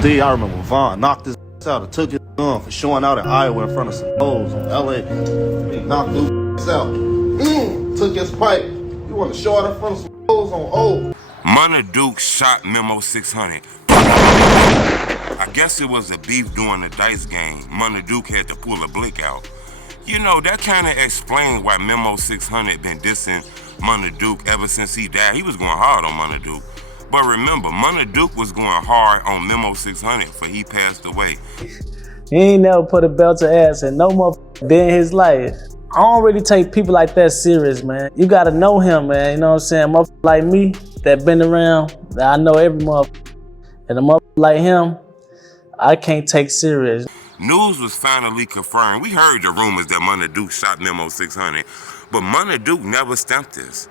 Steve, I remember Vaughn knocked his out and took his gun for showing out in Iowa in front of some hoes in LA. He knocked his out. Took his pipe. You want to show out in front of some hoes on O. Munna Duke shot Memo 600. I guess it was a beef during the dice game. Munna Duke had to pull a blick out. You know, that kind of explained why Memo 600 been dissing Munna Duke ever since he died. He was going hard on Munna Duke. But remember, Munna Duke was going hard on Memo 600 for he passed away. He ain't never put a belt to ass and no motherfucker day in his life. I don't really take people like that serious, man. You gotta know him, man. You know what I'm saying? Motherfucker like me that been around, that I know every motherfucker. And a motherfucker like him, I can't take serious. News was finally confirmed. We heard the rumors that Munna Duke shot Memo 600, but Munna Duke never stamped this.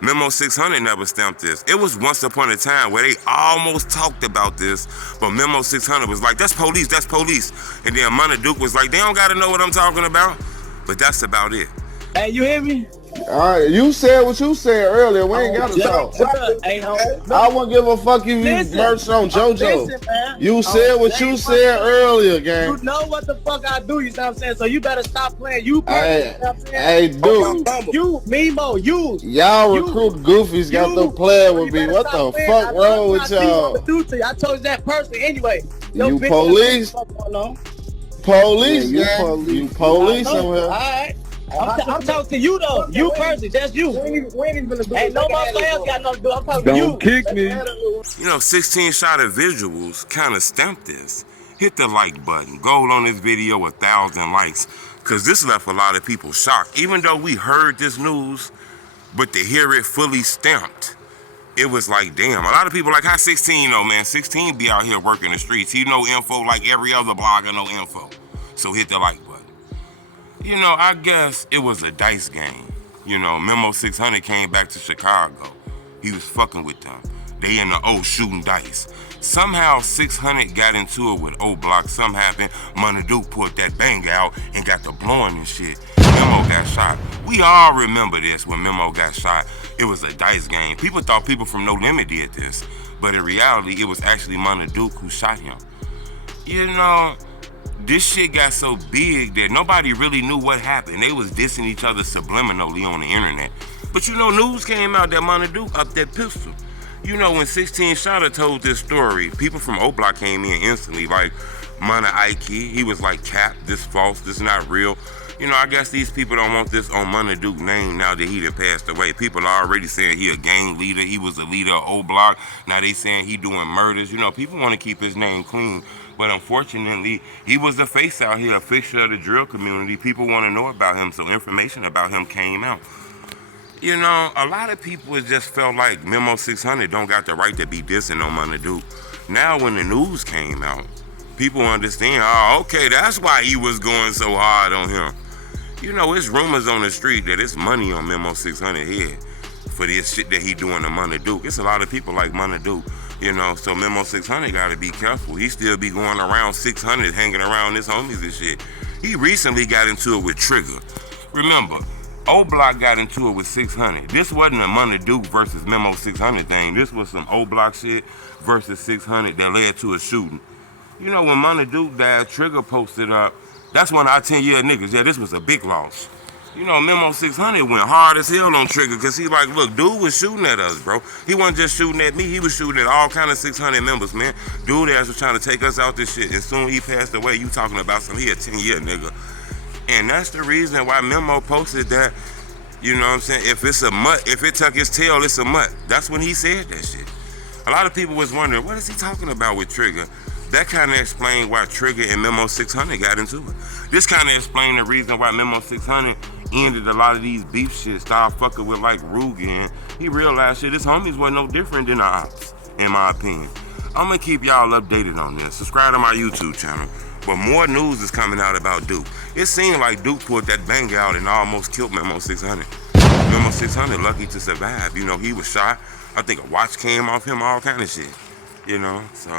Memo 600 never stamped this. It was once upon a time where they almost talked about this, but Memo 600 was like, that's police, that's police. And then Munna Duke was like, they don't gotta know what I'm talking about. But that's about it. Hey, you hear me? All right, you said what you said earlier. We ain't gotta talk. I won't give a fuck if you merch on JoJo. Listen, you said what you said earlier, gang. You know what the fuck I do, you know what I'm saying? So you better stop playing. You hey, you know what I'm saying? Hey, dude. You, Memo, you. Y'all recruit goofies got them playing with me. What the fuck wrong with y'all? I told you that personally anyway. You police? Police, yeah, you police over here. All right. I'm talking to you though. You personally, that's you. Ain't no motherfucker else got nothing to do. I'm talking to you. Don't kick me. You know, 16 Shotter Visuals kind of stamped this. Hit the like button. Goal on this video, 1,000 likes. Cause this left a lot of people shocked. Even though we heard this news, but to hear it fully stamped, it was like, damn. A lot of people like, how 16 though, man? 16 be out here working the streets. He know info like every other blogger know info. So hit the like button. You know, I guess it was a dice game. You know, Memo 600 came back to Chicago. He was fucking with them. They in the O shooting dice. Somehow 600 got into it with OBlock. Something happened. Munna Duke pulled that bang out and got the blowing and shit. Memo got shot. We all remember this when Memo got shot. It was a dice game. People thought people from No Limit did this. But in reality, it was actually Munna Duke who shot him. You know, this shit got so big that nobody really knew what happened. They was dissing each other subliminally on the internet. But you know, news came out that Munna Duke upped that pistol. You know, when 16 Shotter told this story, people from OBlock came in instantly, like Munna Ike. He was like, cap, this false, this not real. You know, I guess these people don't want this on Munna Duke name now that he done passed away. People are already saying he a gang leader. He was a leader of OBlock. Now they saying he doing murders. You know, people want to keep his name clean. But unfortunately, he was the face out here, a fixture of the drill community. People want to know about him, so information about him came out. You know, a lot of people just felt like Memo 600 don't got the right to be dissing on Munna Duke. Now when the news came out, people understand, oh, okay, that's why he was going so hard on him. You know, it's rumors on the street that it's money on Memo 600 head for this shit that he doing to Munna Duke. It's a lot of people like Munna Duke. You know, so Memo 600 gotta be careful. He still be going around 600, hanging around his homies and shit. He recently got into it with Trigger. Remember, OBlock got into it with 600. This wasn't a Munna Duke versus Memo 600 thing. This was some OBlock shit versus 600 that led to a shooting. You know, when Munna Duke died, Trigger posted up, that's one of our 10-year niggas. Yeah, this was a big loss. You know, Memo 600 went hard as hell on Trigger because he like, look, dude was shooting at us, bro. He wasn't just shooting at me. He was shooting at all kind of 600 members, man. Dude ass was trying to take us out this shit. And soon he passed away, you talking about some, he a 10-year nigga. And that's the reason why Memo posted that, you know what I'm saying? If it's a mutt, if it tuck his tail, it's a mutt. That's when he said that shit. A lot of people was wondering, what is he talking about with Trigger? That kind of explained why Trigger and Memo 600 got into it. This kind of explained the reason why Memo 600 ended a lot of these beef shit, started fucking with like Rugen. He realized shit, his homies wasn't no different than the ops, in my opinion. I'm gonna keep y'all updated on this. Subscribe to my YouTube channel. But more news is coming out about Duke. It seemed like Duke pulled that bang out and almost killed Memo 600. Memo 600 lucky to survive. You know, he was shot. I think a watch came off him, all kind of shit. You know, so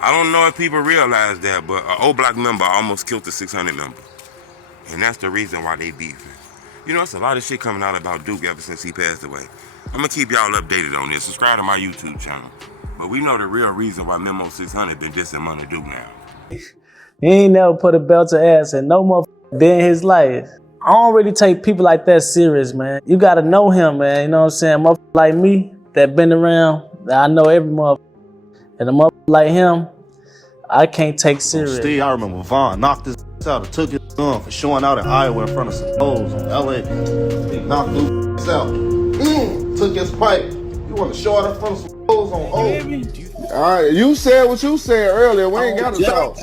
I don't know if people realize that, but an OBlock member almost killed the 600 member. And that's the reason why they beefing. You know, it's a lot of shit coming out about Duke ever since he passed away. I'm gonna keep y'all updated on this. Subscribe to my YouTube channel. But we know the real reason why Memo 600 been dissing Munna Duke now. He ain't never put a belt to ass in no motherfucker day in his life. I don't really take people like that serious, man. You gotta know him, man. You know what I'm saying? Motherfucker like me that been around, that I know every motherfucker. And a motherfucker like him, I can't take serious. Steve, I remember Vaughn knocked his out and took his gun for showing out in Iowa in front of some hoes on LA. He knocked his out. Took his pipe. You want to show out in front of some hoes on O. Alright, you said what you said earlier. We ain't gotta talk.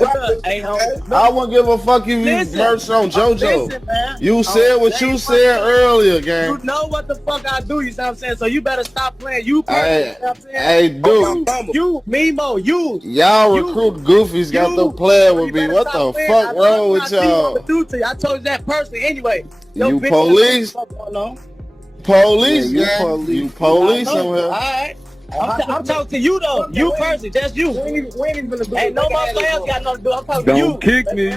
I won't give a fuck if you merch on JoJo. You said what you said earlier, gang. You know what the fuck I do, you know what I'm saying? So you better stop playing. You Hey, you know what I'm saying? hey, dude. You, Memo, you. Y'all recruit goofies got them playing with me. What the fuck wrong with y'all? I told you that person anyway. You police? Police, yeah, gang. You police on here. Alright. I'm talking to you though. You person, that's you. Ain't no motherfucker else got nothing to do. I'm talking to you. Don't kick me.